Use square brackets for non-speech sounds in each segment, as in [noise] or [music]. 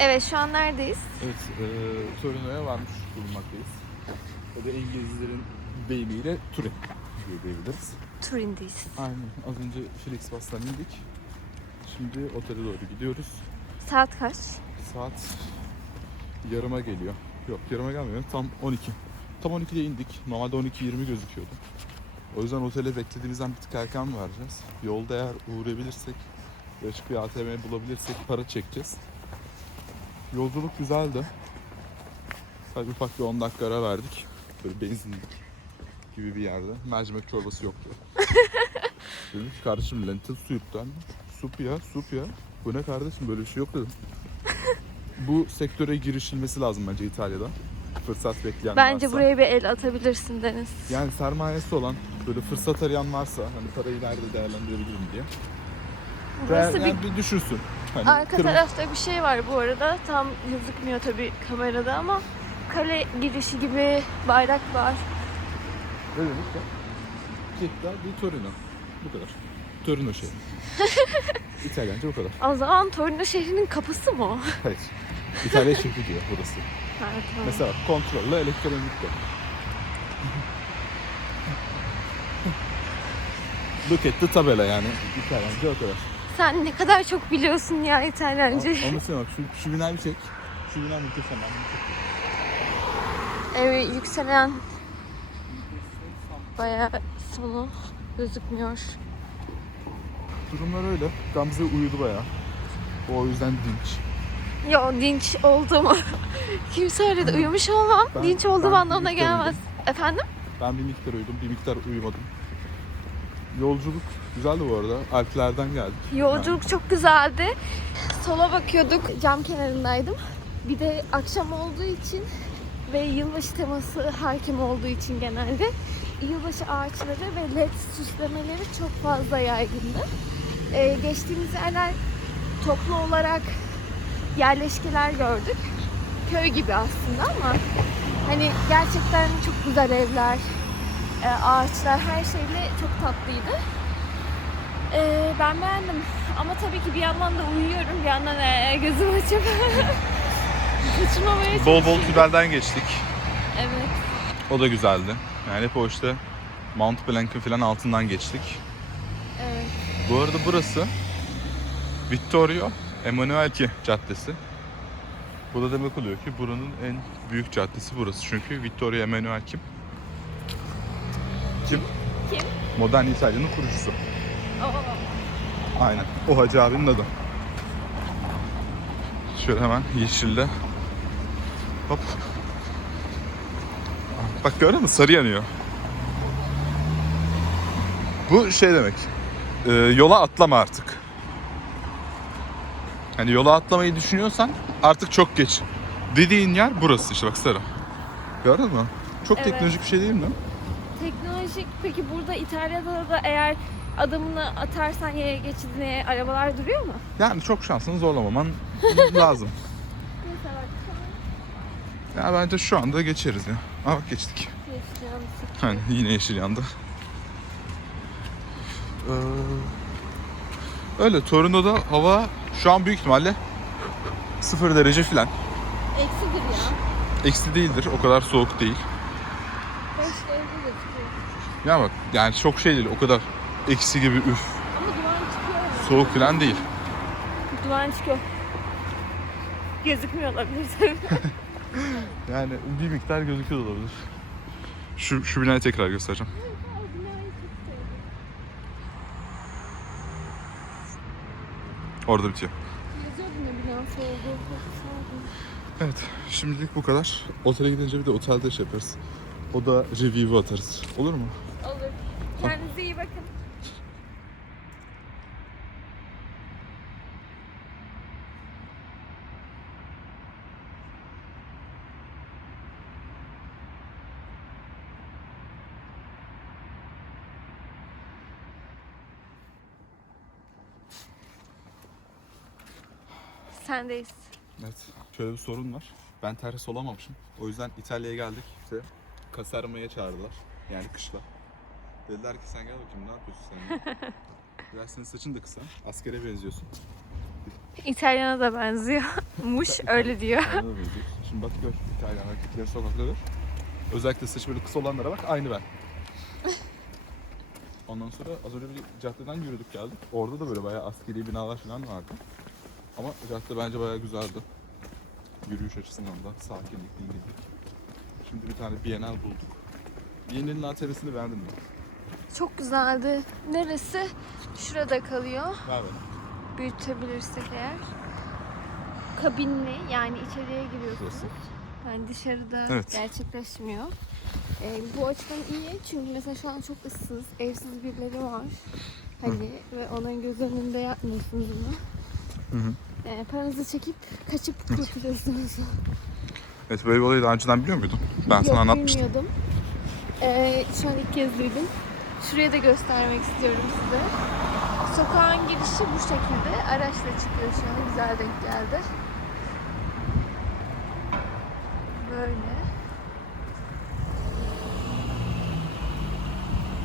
Evet şu an neredeyiz? Evet, e, Torino'ya varmış bulunmaktayız. O da İngilizlerin deyimiyle Turin diye diyebiliriz. Turin'deyiz. Aynen. Az önce Flixbus'tan indik. Şimdi otele doğru gidiyoruz. Saat kaç? Saat yarıma geliyor. Yok yarıma gelmiyor. Tam 12. Tam 12'de indik. Normalde 12.20 gözüküyordu. O yüzden otele beklediğimizden bir tık erken mi vereceğiz? Yolda eğer uğrayabilirsek ve açık bir ATM bulabilirsek para çekeceğiz. Yolculuk güzeldi. Sadece ufak bir 10 dakika ara verdik. Böyle benzinlik gibi bir yerde. Mercimek çorbası yoktu. [laughs] dedim ki kardeşim lentil soup'tan sup ya sup ya. Bu ne kardeşim böyle bir şey yok dedim. [laughs] Bu sektöre girişilmesi lazım bence İtalya'da. Fırsat bekleyen Bence varsa. buraya bir el atabilirsin Deniz. Yani sermayesi olan böyle fırsat arayan varsa hani parayı nerede değerlendirebilirim diye. Burası yani bir düşünsün. Hani Arka kırm- tarafta bir şey var bu arada. Tam gözükmüyor tabii kamerada ama kale girişi gibi bayrak var. Demek ya? Città di Torino. Bu kadar. Torino şehri. [laughs] İtalyanca bu kadar. O zaman Torino şehrinin kapısı mı o? Hayır. İtalya şehri diyor burası. [laughs] Ha, tamam. Mesela kontrolle elektronik de. Look at the tabela yani. İtalyanca o kadar. Sen ne kadar çok biliyorsun ya İtalyanca. Sen bak şu, şu bina bir çek. Şu bina muhteşem. Evet yükselen bayağı sonu gözükmüyor. Durumlar öyle. Gamze uyudu bayağı. O yüzden dinç. Yo [laughs] dinç oldu mu? Kim söyledi? Uyumuş olmam. Ben- dinç olduğum ben anlamına gelmez. uyudum. Efendim? Ben bir miktar uyudum, bir miktar uyumadım. Yolculuk güzeldi bu arada. Alplerden geldik. Yolculuk çok güzeldi. Sola bakıyorduk. Cam kenarındaydım. Bir de akşam olduğu için ve yılbaşı teması hakim olduğu için genelde yılbaşı ağaçları ve led süslemeleri çok fazla yaygındı. Ee, geçtiğimiz yerler toplu olarak yerleşkeler gördük. Köy gibi aslında ama hani gerçekten çok güzel evler, e, ağaçlar her şeyle çok tatlıydı. Ee, ben beğendim. Ama tabii ki bir yandan da uyuyorum. Bir yandan ee, gözüm açıp [laughs] kaçırmamaya Bol bol çalışıyorum. tünelden geçtik. Evet. O da güzeldi. Yani hep o işte Mount Blanc'ın falan altından geçtik. Evet. Bu arada burası Vittorio Emanuelki Caddesi. Bu da demek oluyor ki buranın en büyük caddesi burası. Çünkü Vittorio Emanuel kim? Kim? Modern İtalya'nın kurucusu. Oo. Aynen. O Hacı abinin adı. Şöyle hemen yeşilde. Hop. Bak gördün mü? Sarı yanıyor. Bu şey demek. e, yola atlama artık. Hani yola atlamayı düşünüyorsan artık çok geç. Dediğin yer burası işte bak sarı. Gördün mü? Çok Evet. teknolojik bir şey değil mi? Teknolojik peki burada İtalya'da da eğer adımını atarsan yaya geçidine arabalar duruyor mu? Yani çok şansını zorlamaman [laughs] lazım. Ya bence şu anda geçeriz ya. Aa bak geçtik. Hani yine yeşil yandı. Ee, öyle Torino'da hava şu an büyük ihtimalle 0 derece filan. Eksidir ya. Eksi değildir. O kadar soğuk değil. 5 derece gözüküyor. Ya bak yani çok şey değil. O kadar eksi gibi üf. Ama duman çıkıyor. Soğuk filan değil. Duman çıkıyor. Gözükmüyor olabilir tabii. [laughs] Yani bir miktar gözüküyor da olabilir. Şu, şu binayı tekrar göstereceğim. Orada bitiyor. Yazıyordu ne binası olduğu. Evet, şimdilik bu kadar. Otele gidince bir de otelde şey yaparız. O da review'u atarız. Olur mu? Bakın. Sendeyiz. Evet. Şöyle bir sorun var. Ben terhis olamamışım. O yüzden İtalya'ya geldik. İşte kasarmaya çağırdılar. Yani kışla. Dediler ki sen gel bakayım ne yapıyorsun sen? [laughs] Biraz senin saçın da kısa. Askere benziyorsun. İtalyana da benziyor. Muş [laughs] öyle diyor. Da. Şimdi bak gör İtalyan erkekleri sokakta gör. Özellikle saçı böyle kısa olanlara bak aynı ben. [laughs] Ondan sonra az önce bir caddeden yürüdük geldik. Orada da böyle bayağı askeri binalar falan vardı. Ama cadde bence bayağı güzeldi. Yürüyüş açısından da sakinlik, dinginlik. Şimdi bir tane Bienal bulduk. Bienal'in ATV'sini beğendin mi? Çok güzeldi. Neresi? Şurada kalıyor. Bana. Büyütebilirsek eğer. Kabinli yani içeriye giriyorsunuz. Yani dışarıda Evet. gerçekleşmiyor. Ee, bu açıdan iyi çünkü mesela şu an çok ıssız, evsiz birileri var. Hani ve onun göz önünde yapmıyorsunuz bunu. Hı hı. Ee, paranızı çekip kaçıp kurtuluyorsunuz. Evet böyle bir olayı daha önceden biliyor muydun? Ben sana Yok anlatmıştım. bilmiyordum. Ee, şu an ilk kez duydum. Şurayı da göstermek istiyorum size. Sokağın girişi bu şekilde. Araçla çıkıyor şu an. Güzel denk geldi. Böyle.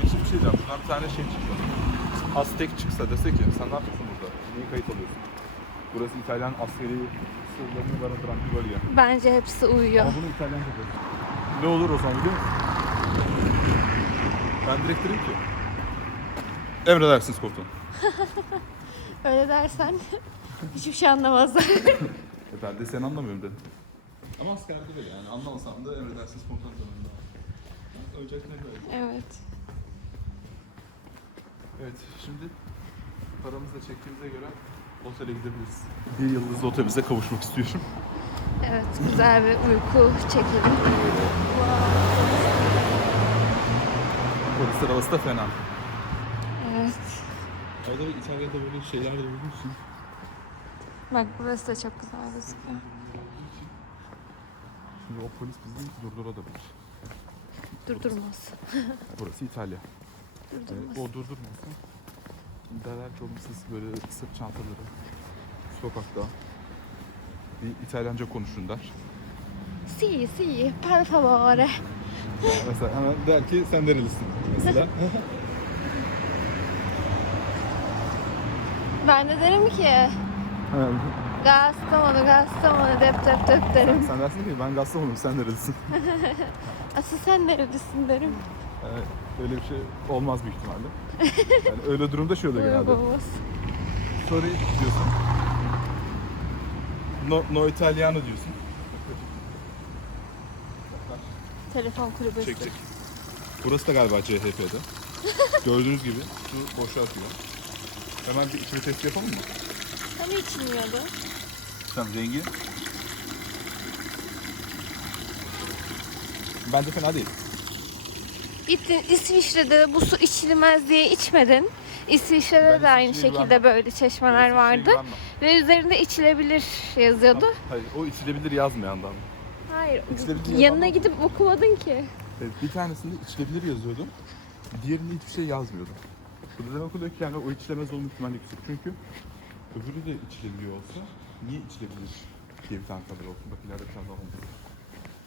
Peki bir şey diyeceğim. Şuradan bir tane şey çıktı. Aztek çıksa dese ki sen ne yapıyorsun burada? Niye kayıt alıyorsun? Burası İtalyan askeri sırlarını barındıran bir bölge. Bence hepsi uyuyor. Ama bunu İtalyanca diyor. Ne olur o zaman biliyor musun? Ben direkt dedim ki Emredersiniz komutanım. [laughs] Öyle dersen hiçbir şey anlamazlar. [laughs] E ben de seni anlamıyorum dedim. Ama askerde böyle yani anlamasam da emredersiniz komutanım lazım. Ölecek ne böyle? evet. Evet şimdi paramızı da çektiğimize göre otele gidebiliriz. Bir yıldızlı otelimize kavuşmak istiyorum. Evet, güzel bir uyku çekelim. Polis arabası da fena. Evet. Arada İtalya'da böyle şeyler de bulmuşsun. Bak burası da çok güzel gözüküyor. Şimdi o polis bizi durdurabilir. Durdurmaz. [laughs] Burası İtalya. Durdurmaz. Ee, o durdurmasa derler ki oğlum siz böyle sırt çantaları sokakta bir İtalyanca konuşun der. Si, si, per favore. Mesela hemen der ki sen nerelisin mesela. [laughs] Ben de derim ki Gastamonu, Gastamonu dep dep dep sen, derim. sen dersin ki ben Gastamon'um sen nerelisin? [laughs] Asıl sen nerelisin derim. Yani öyle bir şey olmaz büyük ihtimalle. Yani öyle durumda şey oluyor genelde. Uyumamız. Sorry diyorsun. No, no Italiano diyorsun. Telefon kulübesi. Çek çek. Burası da galiba CHP'de. [laughs] Gördüğünüz gibi su boşa akıyor. Hemen bir içme testi yapalım mı? Hani içilmiyordu? Tamam rengi. Bence fena değil. Gittin İsviçre'de bu su içilmez diye içmedin. İsviçre'de Ben de aynı İsviçre'yi şekilde güvenmem. böyle çeşmeler Şey vardı. güvenmem. Ve üzerinde içilebilir yazıyordu. Hayır o içilebilir yazmayandan. Hayır. İçilebilir Yanına yazan- gidip okumadın ki. Evet, bir tanesinde içilebilir yazıyordu. Diğerinde hiçbir şey yazmıyordu. Bu da demek oluyor ki yani o içilemez olma ihtimali yüksek. Çünkü öbürü de içilebiliyor olsa niye içilebilir diye bir tane kalır olsun. Bak ileride bir tane daha olmalı.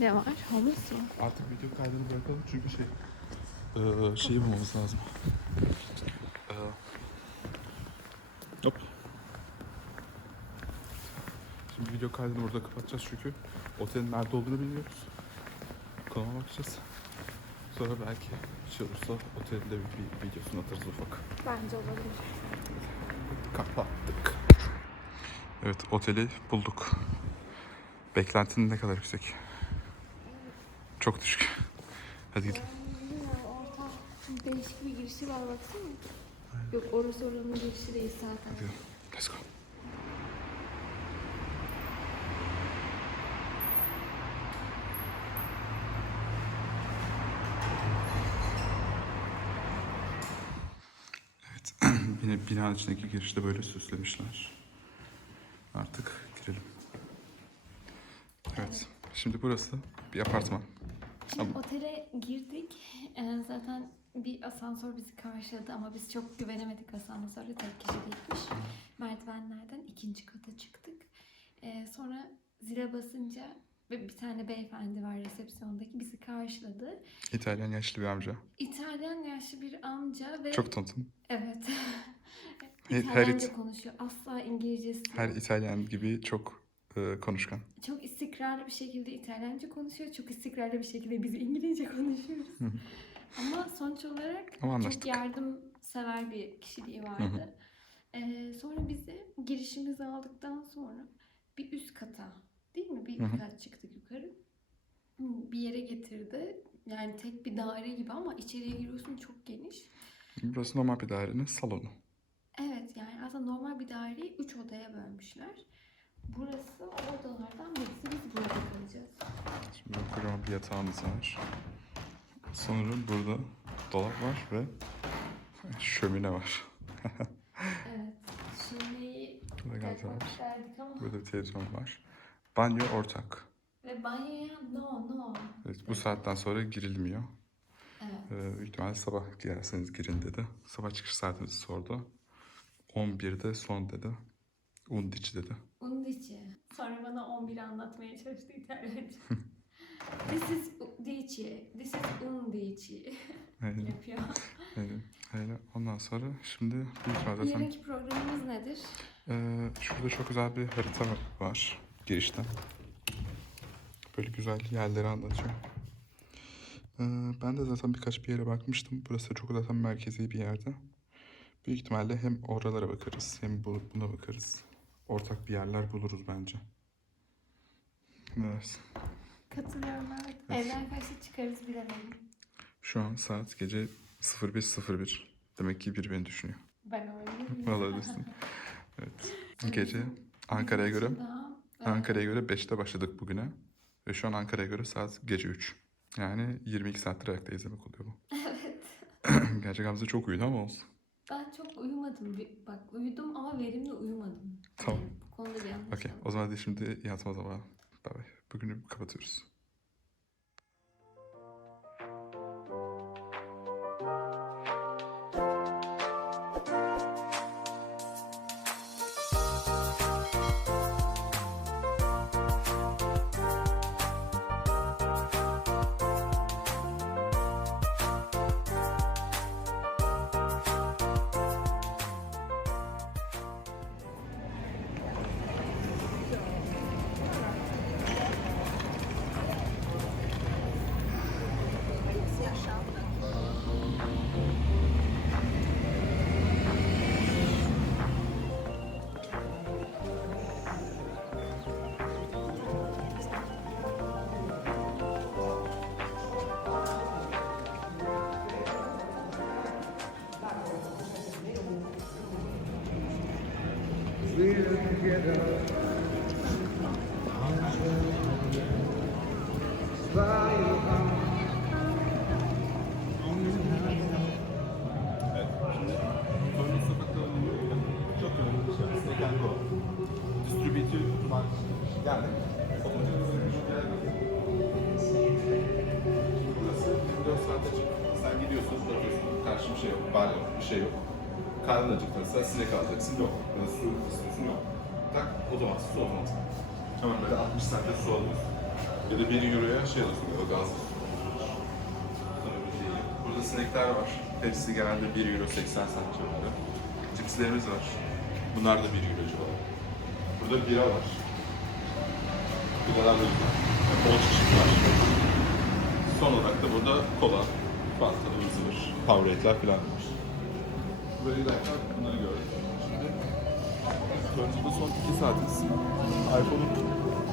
Ne var? Homeless mı? Artık video kaydını bırakalım çünkü şey eee şeyi bulmamız lazım. Eee hop. Şimdi video kaydını burada kapatacağız çünkü otelin nerede olduğunu bilmiyoruz. Konuma bakacağız. Sonra belki bir şey olursa otelin de bir, bir videosunu atarız ufak. Bence olabilir. Kapattık. Evet oteli bulduk. Beklentinin ne kadar yüksek? Çok düşük. Hadi gidelim. Orta değişik bir girişi var baksana. Yok orası oranın girişi değil zaten. Hadi. Let's go. Evet, yine binanın içindeki girişte böyle süslemişler. Artık girelim. Evet, şimdi burası bir apartman. Şimdi otele girdik. Ee, zaten bir asansör bizi karşıladı ama biz çok güvenemedik asansöre. Tek kişilikmiş. Merdivenlerden ikinci kata çıktık. Ee, sonra zile basınca ve bir tane beyefendi var resepsiyondaki bizi karşıladı. İtalyan yaşlı bir amca. İtalyan yaşlı bir amca ve Çok tanıtım. evet. Her- her İtalyanca it- konuşuyor. Asla İngilizcesi Her. İtalyan gibi çok e, konuşkan. Çok istikrarlı bir şekilde İtalyanca konuşuyor. Çok istikrarlı bir şekilde biz İngilizce konuşuyoruz. Ama sonuç olarak Ama çok yardımsever bir kişiliği vardı. Ee, sonra bizi girişimizi aldıktan sonra bir üst kata değil mi? Bir kat çıktık yukarı. Bir yere getirdi. Yani tek bir daire gibi ama içeriye giriyorsun çok geniş. Burası normal bir dairenin salonu. Evet yani aslında normal bir daireyi 3 odaya bölmüşler. Burası o odalardan birisi. Biz burada kalacağız. Şimdi kocaman bir yatağımız var. Sanırım burada dolap var ve şömine var. [laughs] Evet. Ama Burada bir televizyon var. Banyo ortak. ve banyoya no no. Evet, bu saatten sonra girilmiyor. Evet. Ee, büyük ihtimalle sabah girerseniz girin dedi. Sabah çıkış saatimizi sordu. 11'de son dedi. Undici dedi. Undici. Sonra bana 11 anlatmaya çalıştı İtalyanca. [laughs] This is Undici. This is Undici. [laughs] Aynen, Yapıyor. aynen, aynen. Ondan sonra şimdi büyük ihtimalle zaten Yarınki programımız nedir? Ee, şurada çok güzel bir harita var girişte. Böyle güzel yerleri anlatıyor. Ee, ben de zaten birkaç bir yere bakmıştım. Burası çok zaten merkezi bir yerde. Büyük ihtimalle hem oralara bakarız hem bu- buna bakarız. Ortak bir yerler buluruz bence. Evet. Katılıyorum evet. Evden kaçta çıkarız bilemedim. Şu an saat gece 01.01. Demek ki biri beni düşünüyor. Ben olabilirim. [laughs] Olabilirsin. Evet. Gece Ankara'ya göre Ankara'ya göre 5'te başladık bugüne. Ve şu an Ankara'ya göre saat gece 3. Yani 22 saattir ayaktayız demek oluyor bu. [laughs] Evet. [clears throat] Gerçek Hamza çok uyudu ama olsun. Ben çok uyumadım. Bak uyudum ama verimli uyumadım. Tamam. Yani bu konuda bir yanlış Okey. O zaman hadi şimdi yatma zamanı. Bay bay. Bugünü kapatıyoruz. Burası 24 saat açık. Sen gidiyorsun, bakıyorsun. Karşı bir şey yok, bar yok, bir şey yok. Karnın acıktıysa sinek alacaksın, yok. Da su istiyorsun, yok. Tak, otomatik, su otomatik. Hemen böyle 60 saatte su alıyorsun. Ya da 1 euroya şey alıyorsun, böyle gaz. Sana bir şey yok. Burada sinekler var. Hepsi genelde 1 euro 80 cent civarı. Cipslerimiz var. Bunlar da 1 euro civarı. Burada bira var. Biralar da güzel. Bol çeşit var. Son olarak da burada kola, fanta, ıvır zıvır, Powerade falan var. Turncı'da son 2 saatiz. iPhone'un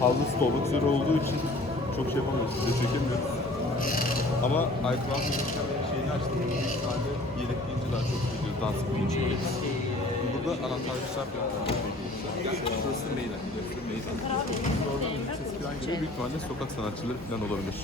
hafızası olmak üzere olduğu için çok şey yapamıyoruz, size çekemiyoruz. Ama iCloud'un şeyini açtım. Büyük ihtimalle yedekleyince daha çok video dans video çekeriz. Burada anahtar güzel bir anahtar Yani burası mail, hedefli mail. Oradan ses falan geliyor. Büyük ihtimalle sokak sanatçıları falan olabilir.